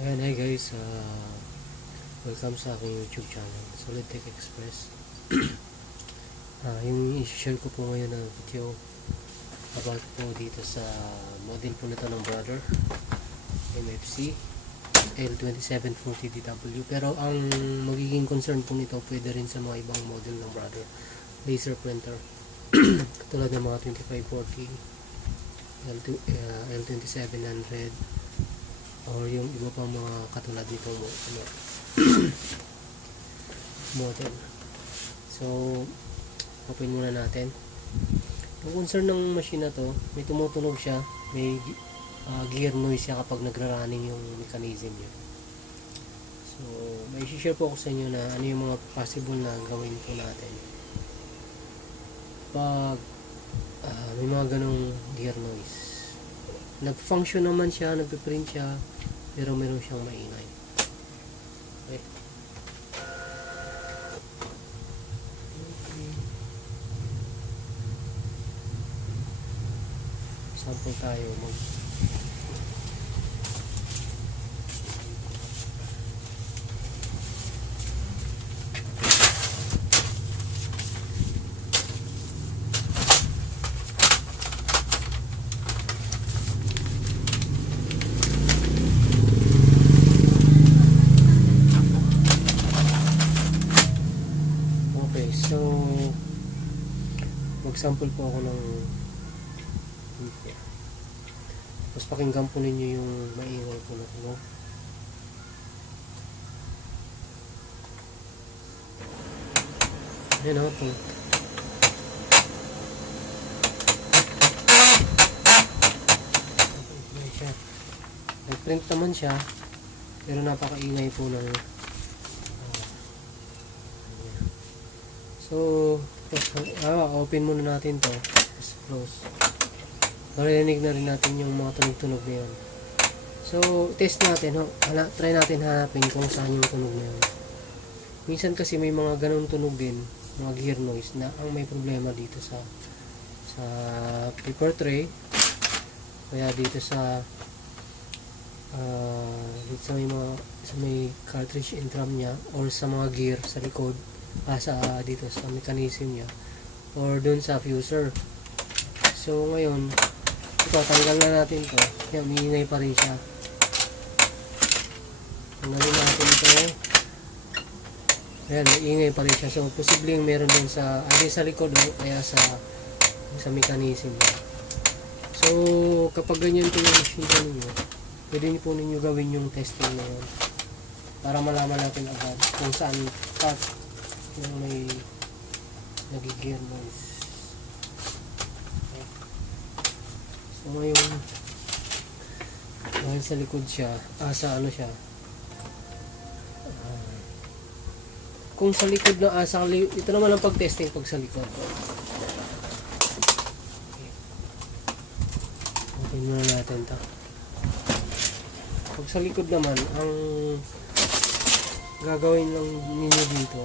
Ayan, hi guys, welcome sa aking YouTube channel, Solid Tech Express. Yung i-share ko po ngayon na video about po dito sa model po nito ng brother MFC L2740DW, pero ang magiging concern po nito pwede rin sa mga ibang model ng brother laser printer tulad ng mga 2540 L2700 or yung iba pang mga katulad nitong model. So open muna natin. Yung concern ng machine na to, may tumutunog siya, may gear noise siya kapag nagra-running yung mechanism niya. So may share po ako sa inyo na ano yung mga possible na gawin po natin pag may mga ganong gear noise. Nag-function naman siya, nagpe-print siya, pero meron siyang maingay. Okay. Sample tayo. So mag-sample po ako ng input. Tapos pakinggan po ninyo yung maingay po na tunog. Ayan o, ito. Nag-print naman siya, pero napakaingay po ng so, open muna natin to. Just close. Marinig na rin natin yung mga tunog-tunog na yun. So, test natin. Try natin hanapin kung saan yung tunog na yun. Minsan kasi may mga ganun tunog din, mga gear noise, na ang may problema dito sa paper tray. Kaya dito sa may cartridge and drum niya, or sa mga gear sa likod, dito sa mechanism niya, or dun sa fuser. So ngayon ito, tanggal na natin to. Yan, umiingay pa rin siya. Tanggalin natin ito. Ayan, umiingay pa rin siya. So posibleng meron din sa likod o kaya sa mechanism niya. So kapag ganyan po yung machine ninyo, pwede niyo po ninyo gawin yung testing na yun para malaman natin agad kung saan part yung may nagigir noise. Okay. So ngayon, dahil sa likod siya, kung sa likod na ito naman ang pag-testing pag sa likod. Okay. Open muna natin ito. Pag sa likod naman, ang gagawin lang ninyo dito,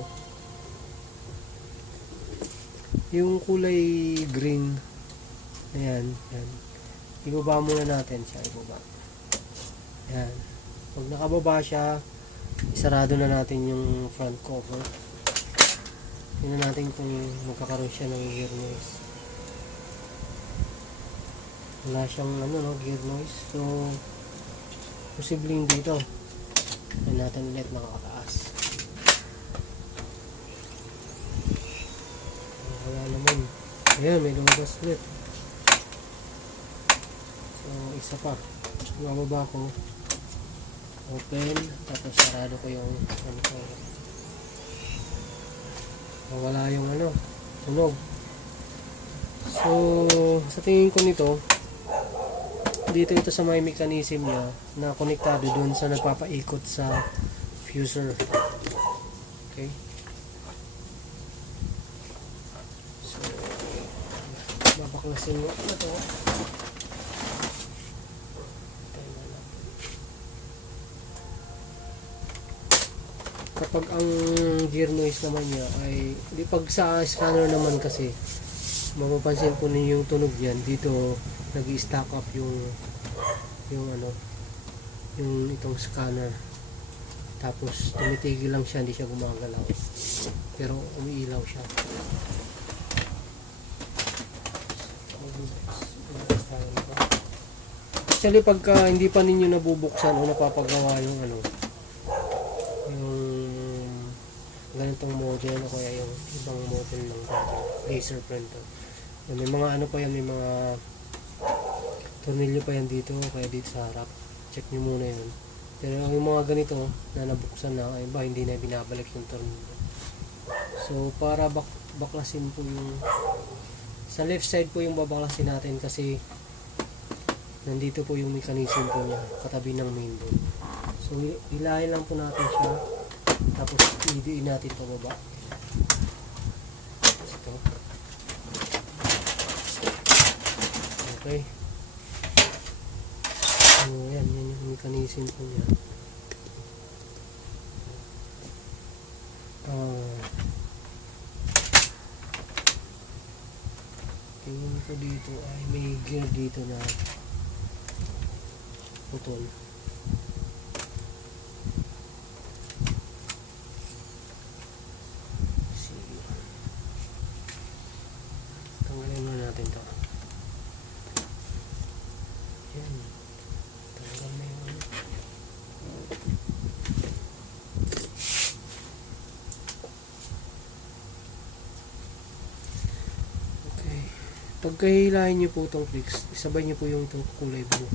yung kulay green, ayan, ibaba muna natin siya, ayan. Pag nakababa siya, isarado na natin yung front cover. Tingnan natin kung magkakaroon siya ng gear noise. Wala siyang gear noise. So posibleng dito ayan natin ulit nakakataas. Wala naman. Ayan, may lumabas ulit. So isa pa, ibababa ko, open, tapos sarado ko yung wala yung tunog. So sa tingin ko nito, dito ito sa may mechanism niya na konektado doon sa nagpapaikot sa fuser. Okay. So babaklasin mo na to. Kapag ang gear noise naman niya ay pag sa scanner naman kasi mapapansin po ninyo yung tunog yan dito, nag-stack up yung yung itong scanner. Tapos tumitigil lang siya, hindi siya gumagalaw. Pero umiilaw siya. Actually pagka hindi pa ninyo nabubuksan o napapagawa yung yung ganitong model o kaya yung ibang model ng laser printer. May mga pa yan, may mga tornilyo pa yan dito, kaya dito sa harap. Check nyo muna yun. Pero yung mga ganito na nabuksan na, ay ba, hindi na binabalik yung tornilyo. So para baklasin po yung sa left side po yung babaklasin natin kasi nandito po yung mechanism po niya katabi ng mainboard. So hilahin lang po natin siya, tapos idiin natin pababa. Ito. Okay. So yan yung mechanism po niya. Tingin ko dito ay may gear dito na putol. Sige. Tanggalin na natin to. Yan. Tanggal na yung okay. Pagkahilahin nyo po itong fix, isabay nyo po yung itong kulay blue.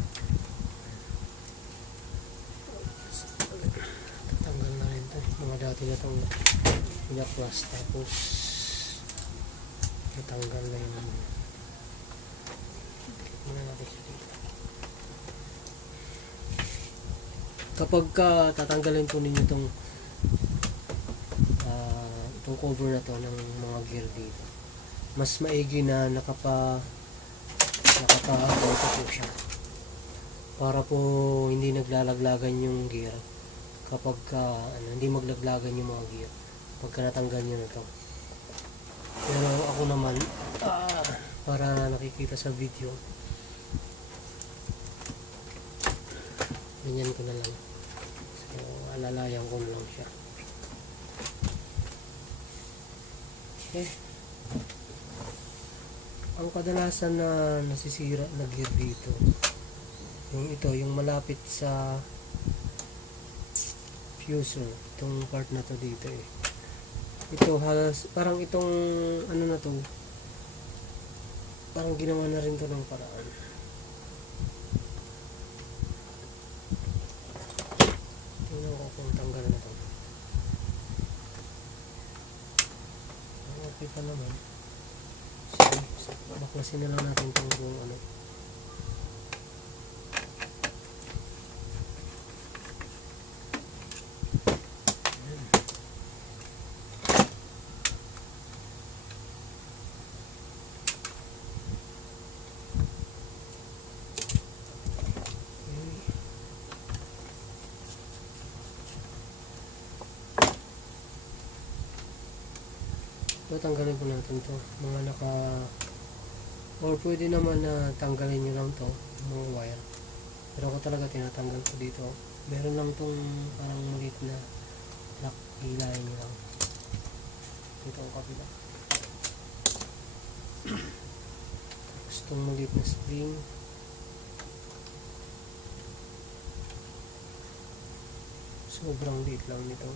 Tatanggal na rin ito. Mga dati na itong pinaklas. Tapos natanggal na yun. Muna natin siya dito. Kapag tatanggalin po ninyo itong cover na to ng mga gear dito, mas maigi na nakapa-auto po siya para po hindi naglalaglagan yung gear kapag hindi maglaglagan yung mga gear pagka natanggal nyo na to. Pero ako naman para nakikita sa video, ganyan ko na lang. So alalayan ko na lang siya. Okay. Ang kadalasan na nasisira na gear dito, yung malapit sa fuser, itong part na to dito ito halos parang itong na to, parang ginawa na rin to ng paraan. Tingnan ko kung tanggal na to. Okay pa naman. So, baklasin na lang natin itong buong So, tanggalin po natin to mga or pwede naman na tanggalin nyo lang to mga wire, pero ako talaga tinatanggal ko dito. Meron lang tong parang maliit na lock, hilahin nyo lang dito ang kabila. Tapos itong maliit na spring, sobrang liit lang nito.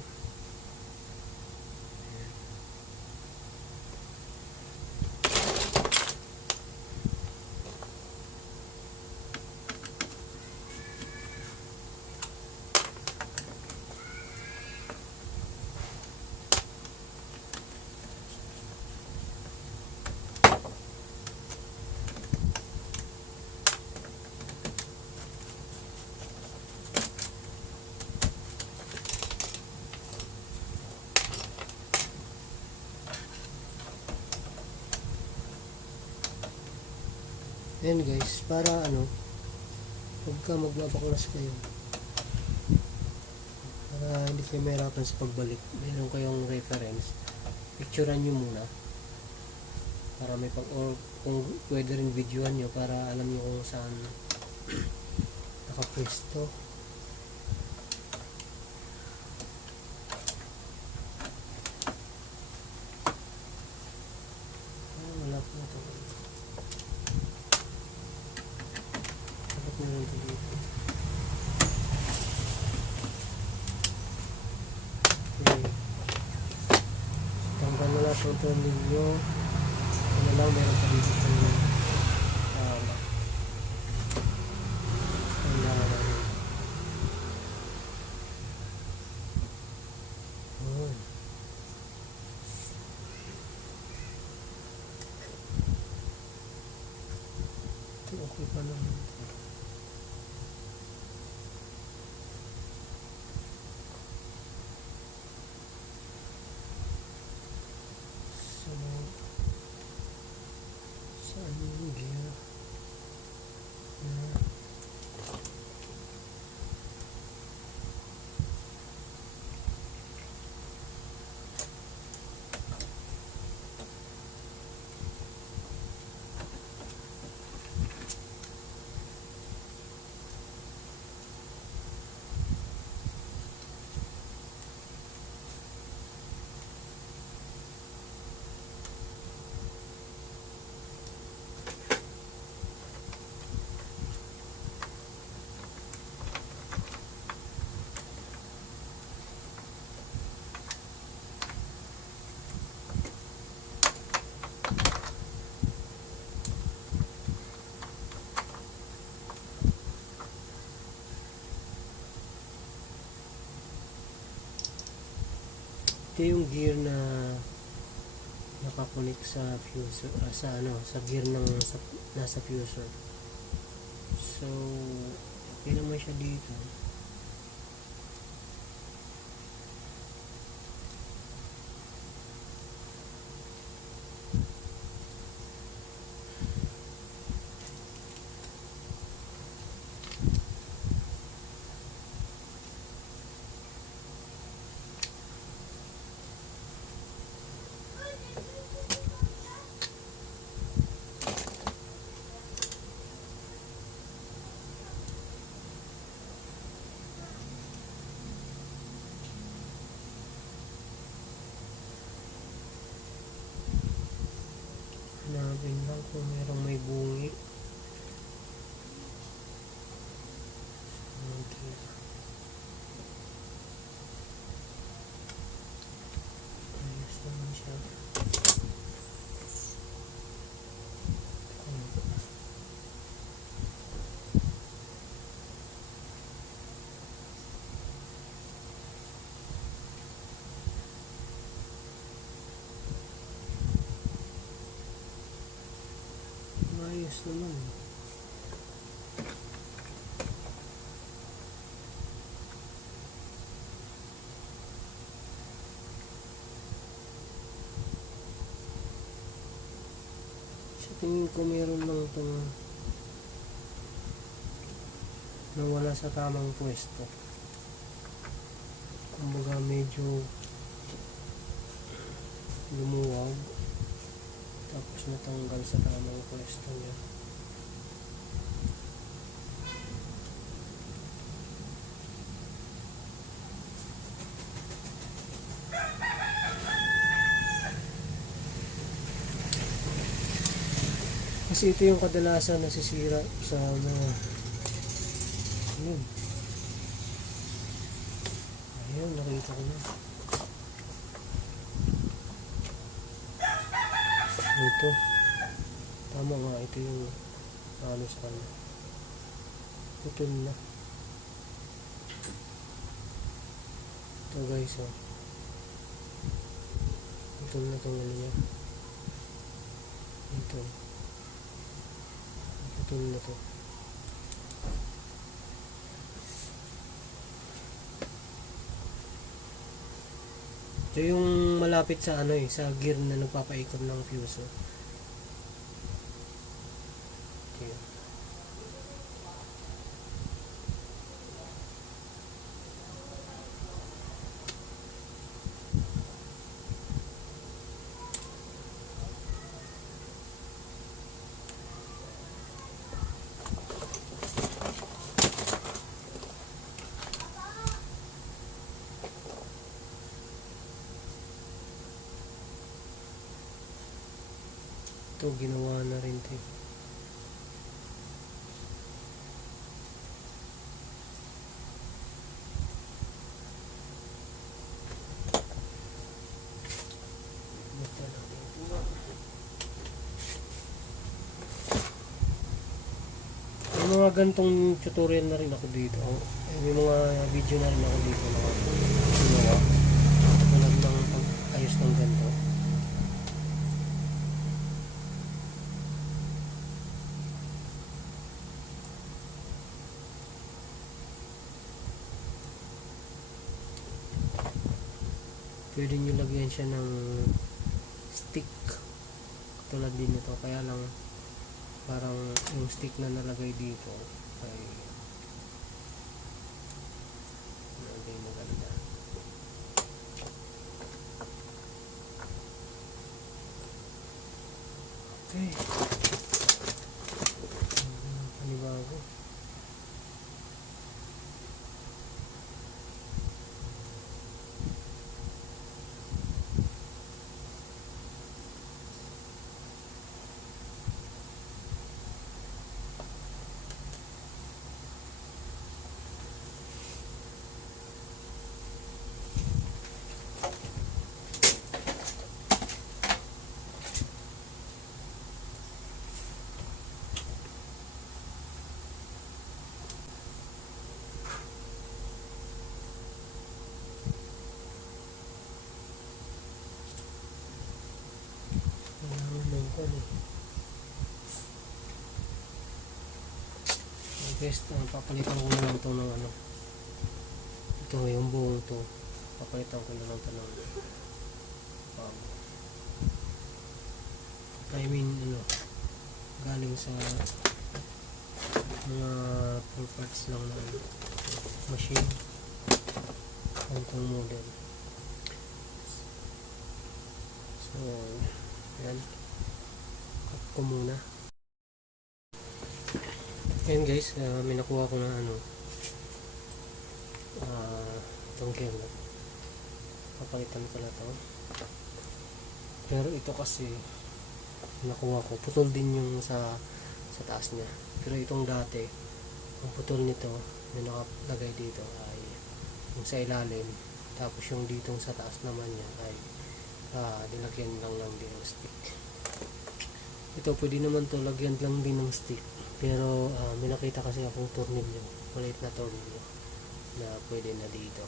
Ayan guys, para pagka magbabaklas kayo, para hindi kayo mahirapan sa pagbalik, meron kayong reference, picturean nyo muna para may or kung pwede rin videoan nyo para alam nyo kung saan nakapwesto control ninyo. Ano lang, meron pa dito sa inyo. Kailangan natin. Ayun. Ito, okay pa naman. So, saan yung gear? Ito yung gear na nakakunik sa fuse, sa gear ng nasa fuser. So okay naman siya dito. Hanapin lang kung merong may bungi. Okay. Ayos naman siya. Ayos naman. Sa tingin ko meron lang itong nawala sa tamang pwesto. Kumbaga medyo lumuwag, tapos natanggal sa tamang pwesto niya. Kasi ito yung kadalasan nasisira sa mga yun. Ayun, nakita ko na. Ito. Tama nga, ito yung ano sa kanya. Putol na. Ito guys, oh. Putol na itong ano niya. Ito. Putol na to. Ito yung malapit sa ano sa gear na nagpapaikot ng fuse. Okay. Ito ginawa na rin ito. Ito na. gantong tutorial na rin ako dito. May mga video na rin ako dito na ginawa. Tulad ng pag-ayos ng ganito. Pwede nyo lagyan siya ng stick tulad din ito, kaya lang parang yung stick na nalagay dito ay hindi maganda. Okay, panibago. Guys, papalitan ko na lang ito ng ano, ito yung buong to, papalitan ko na lang ito ng I mean ano, galing sa mga full parts lang na ano, machine itong model. So yan, cut ko muna. Ayan guys, may nakuha ko na ano, itong kernel. Papalitan ko na ito. Pero ito kasi nakuha ko, putol din yung sa taas niya. Pero itong dati, ang putol nito na nakalagay dito ay yung sa ilalim. Tapos yung ditong sa taas naman niya ay nilagyan lang din ng stick. Ito pwede naman to lagyan lang din ng stick. Pero may nakita kasi akong tornilyo, maliit na tornilyo na pwede na dito.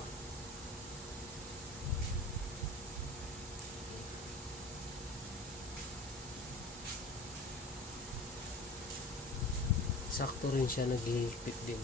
Sakto rin siya, naghihigpit din.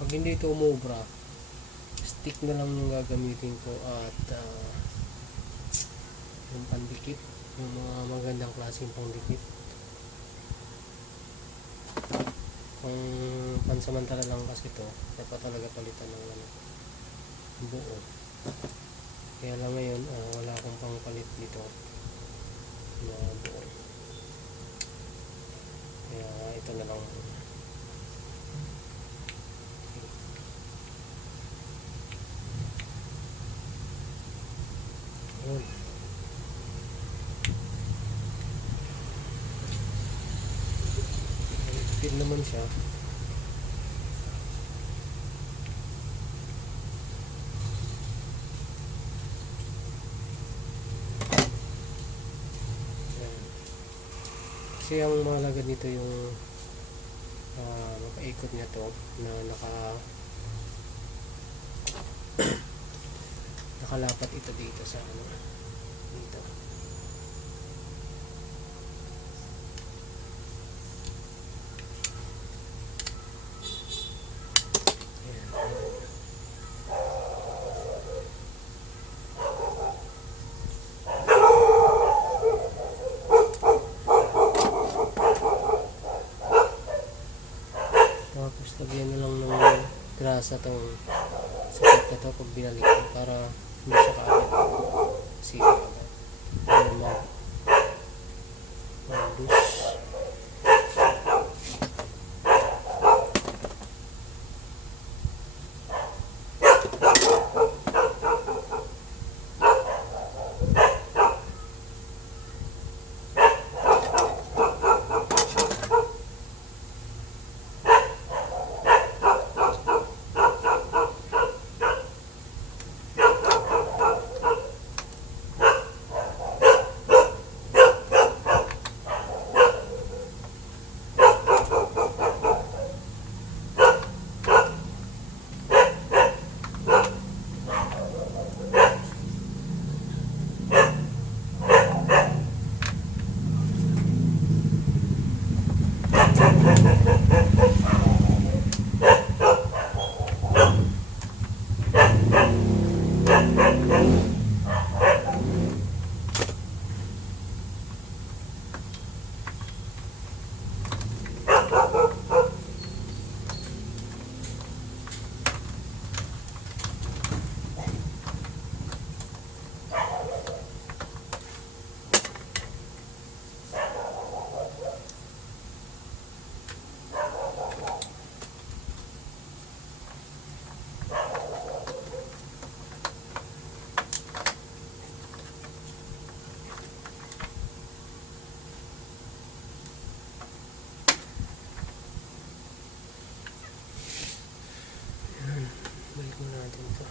Pag hindi ito umubra, stick na lang yung gagamitin ko at yung pandikit, yung mga magandang klaseng pandikit. Kung pansamantala lang kasi ito, dapat talaga palitan ng ano, buo. Kaya lang ngayon wala akong pangpalit dito na buo, kaya ito na lang. Speed naman siya. Kasi ang mahalaga dito yung makaikot niya to na nakalapat ito dito sa ano, dito. Tapos lagyan na lang ng grasa tong sakit na to pag binalik mo para hindi siya kaagad sira agad. Para mag-loose. Balik mo natin ito.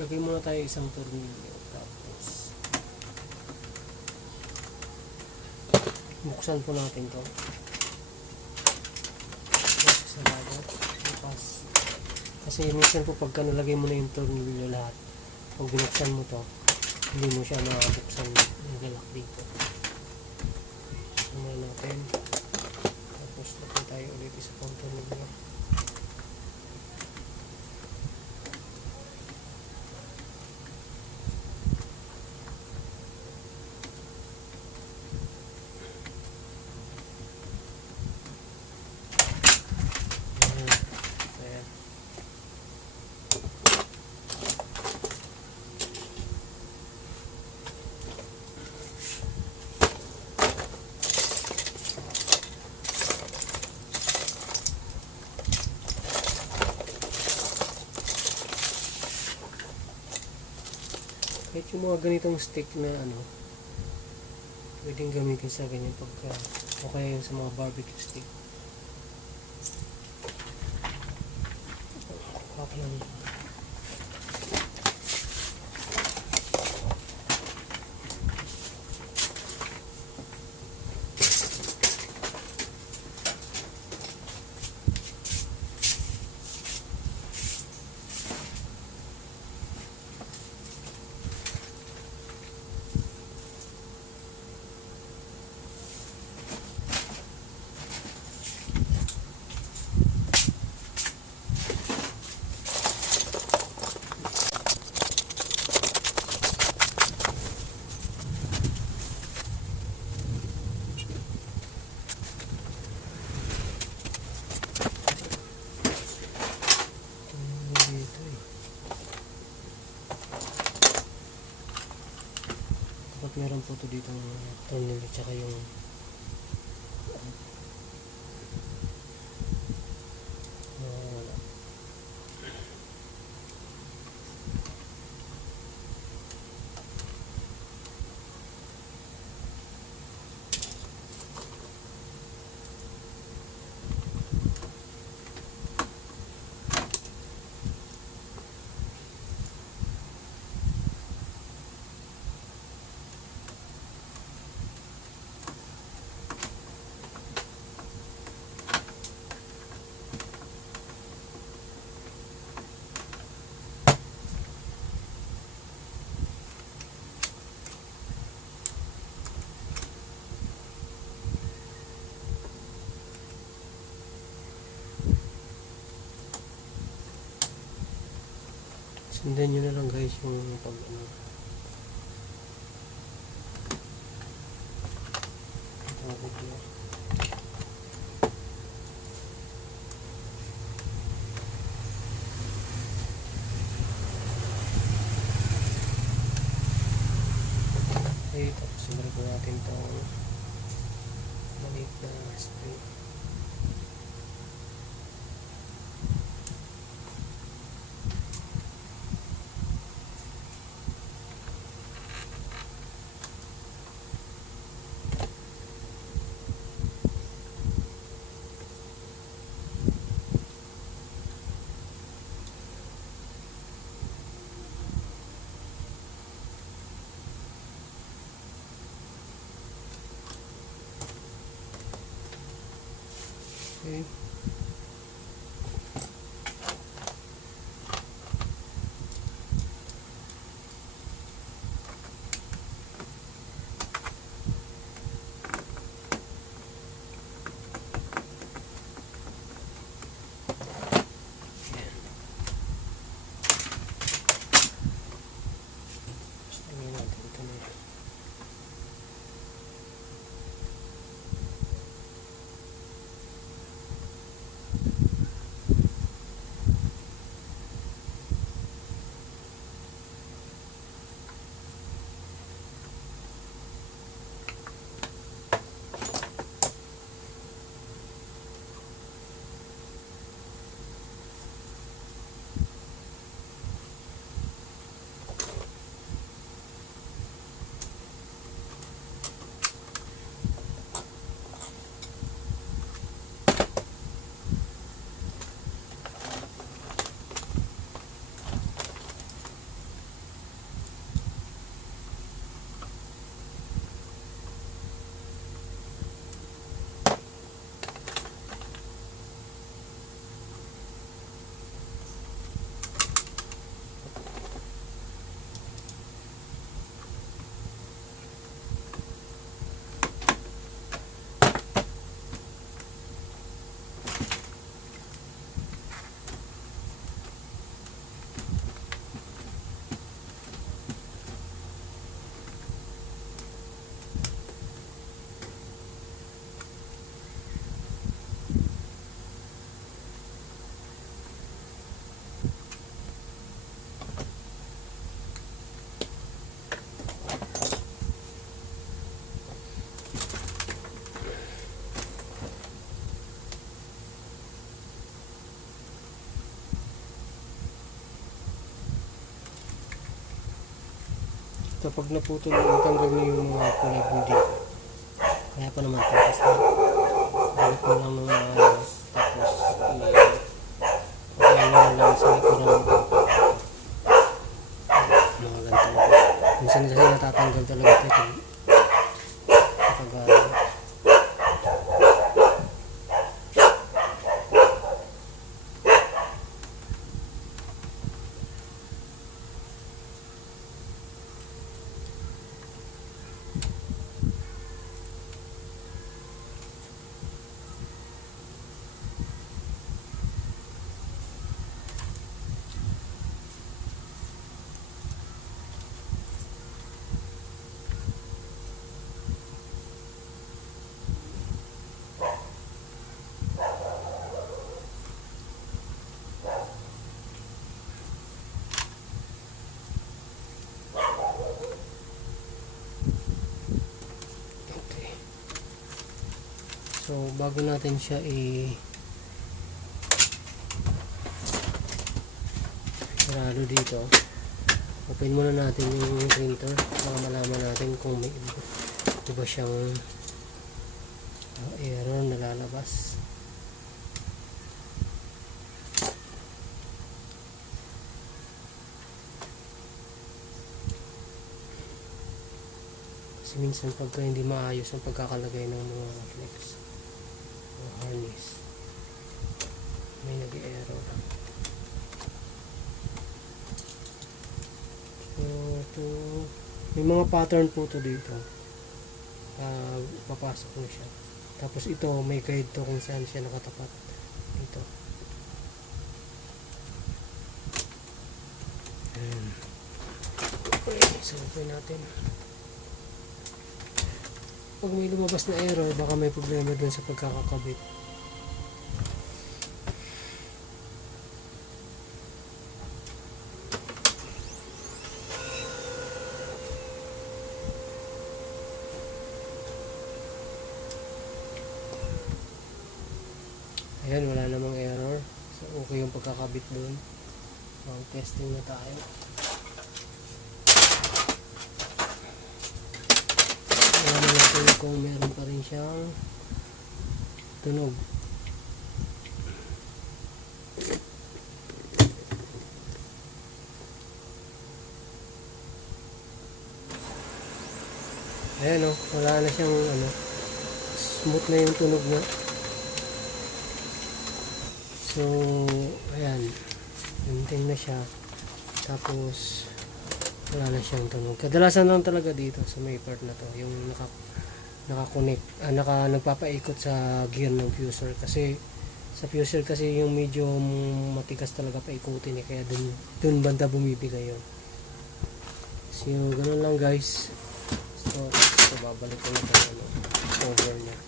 Lagay muna tayo isang tornilyo, tapos buksan po natin to. Sarado. Tapos kasi minsan po pagka nalagay mo na yung tornilyo lahat, pag binuksan mo to, hindi mo siya mabuksan yung galak dito. Sumay natin. Tapos lagay tayo ulit sa pang tornilyo. Kahit yung mga ganitong stick na ano, pwedeng gamitin sa ganyan pagka o kaya yung sa mga barbecue stick. Kuha ko lang. Dito eh. Dapat meron po ito dito ng tunnel at saka yung wala. Sundan nyo na lang guys yung pag ano. Ito ang video. Okay, tapos sundan po natin itong maliit na spring. Okay. Tingnan natin ito na. kapag naputol, natanggal niyo yung mga kulay bundi. Kaya pa naman tapos na. Balik mo lang ng maayos. Tapos, pagkain mo lang sa likuran ng mga ganito. Minsan kasi natatanggal talaga ito. Kapag so, bago natin siya sarado dito, open muna natin yung printer para malaman natin kung may iba siyang error na lalabas. Kasi minsan pagka hindi maayos ang pagkakalagay ng mga flex o harness, may nag-error. So ito, may mga pattern po to dito. Papasok mo siya. Tapos ito, may guide to kung saan siya nakatapat dito. Okay, so open natin. Pag may lumabas na error, baka may problema dun sa pagkakakabit. Ayan, wala namang error. So, okay yung pagkakabit dun. So, testing na tayo. Alam natin kung meron pa rin siyang tunog. Ayan o, wala na siyang smooth na yung tunog niya. So, ayan, hinting na siya. Tapos wala na siyang tunog. Kadalasan lang talaga dito sa may part na to, yung naka-connect, nagpapaikot sa gear ng fuser. Kasi sa fuser kasi yung medyo matigas talaga paikutin kaya dun banda bumibigay yun. So ganun lang guys. So babalik ko na ito over niya.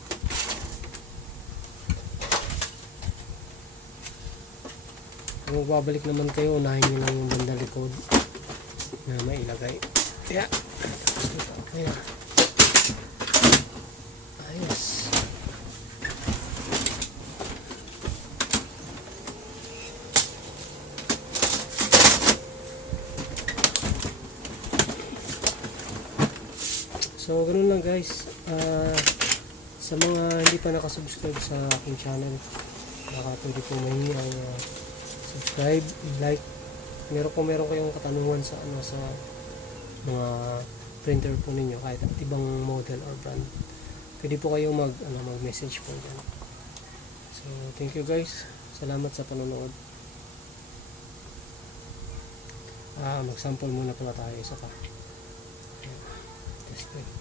Kung babalik naman kayo, unahin nyo lang yung banda likod na mailagay. Kaya ayan. Ayos. So ganoon lang guys. Sa mga hindi pa nakasubscribe sa aking channel, baka pwede po mahingi ang subscribe, like. Meron kayong katanungan sa sa mga printer po ninyo, kahit ibang model or brand, pwede po kayong mag-message po dyan. So thank you guys, salamat sa panonood. Mag-sample muna pala tayo isa pa. Testing.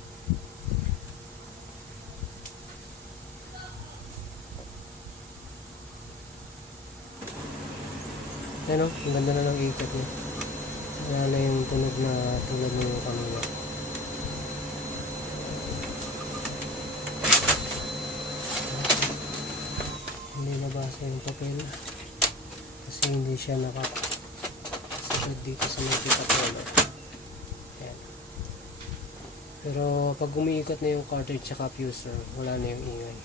Ayan o, ang ganda na ng ikot niya. Wala na yung tunog na tulad ng kanina. Hindi nabasa yung papel kasi hindi siya nakasagad dito sa may pitapola. Ayan. Pero pag umiikot na yung cartridge sa fuser, wala na yung ingay.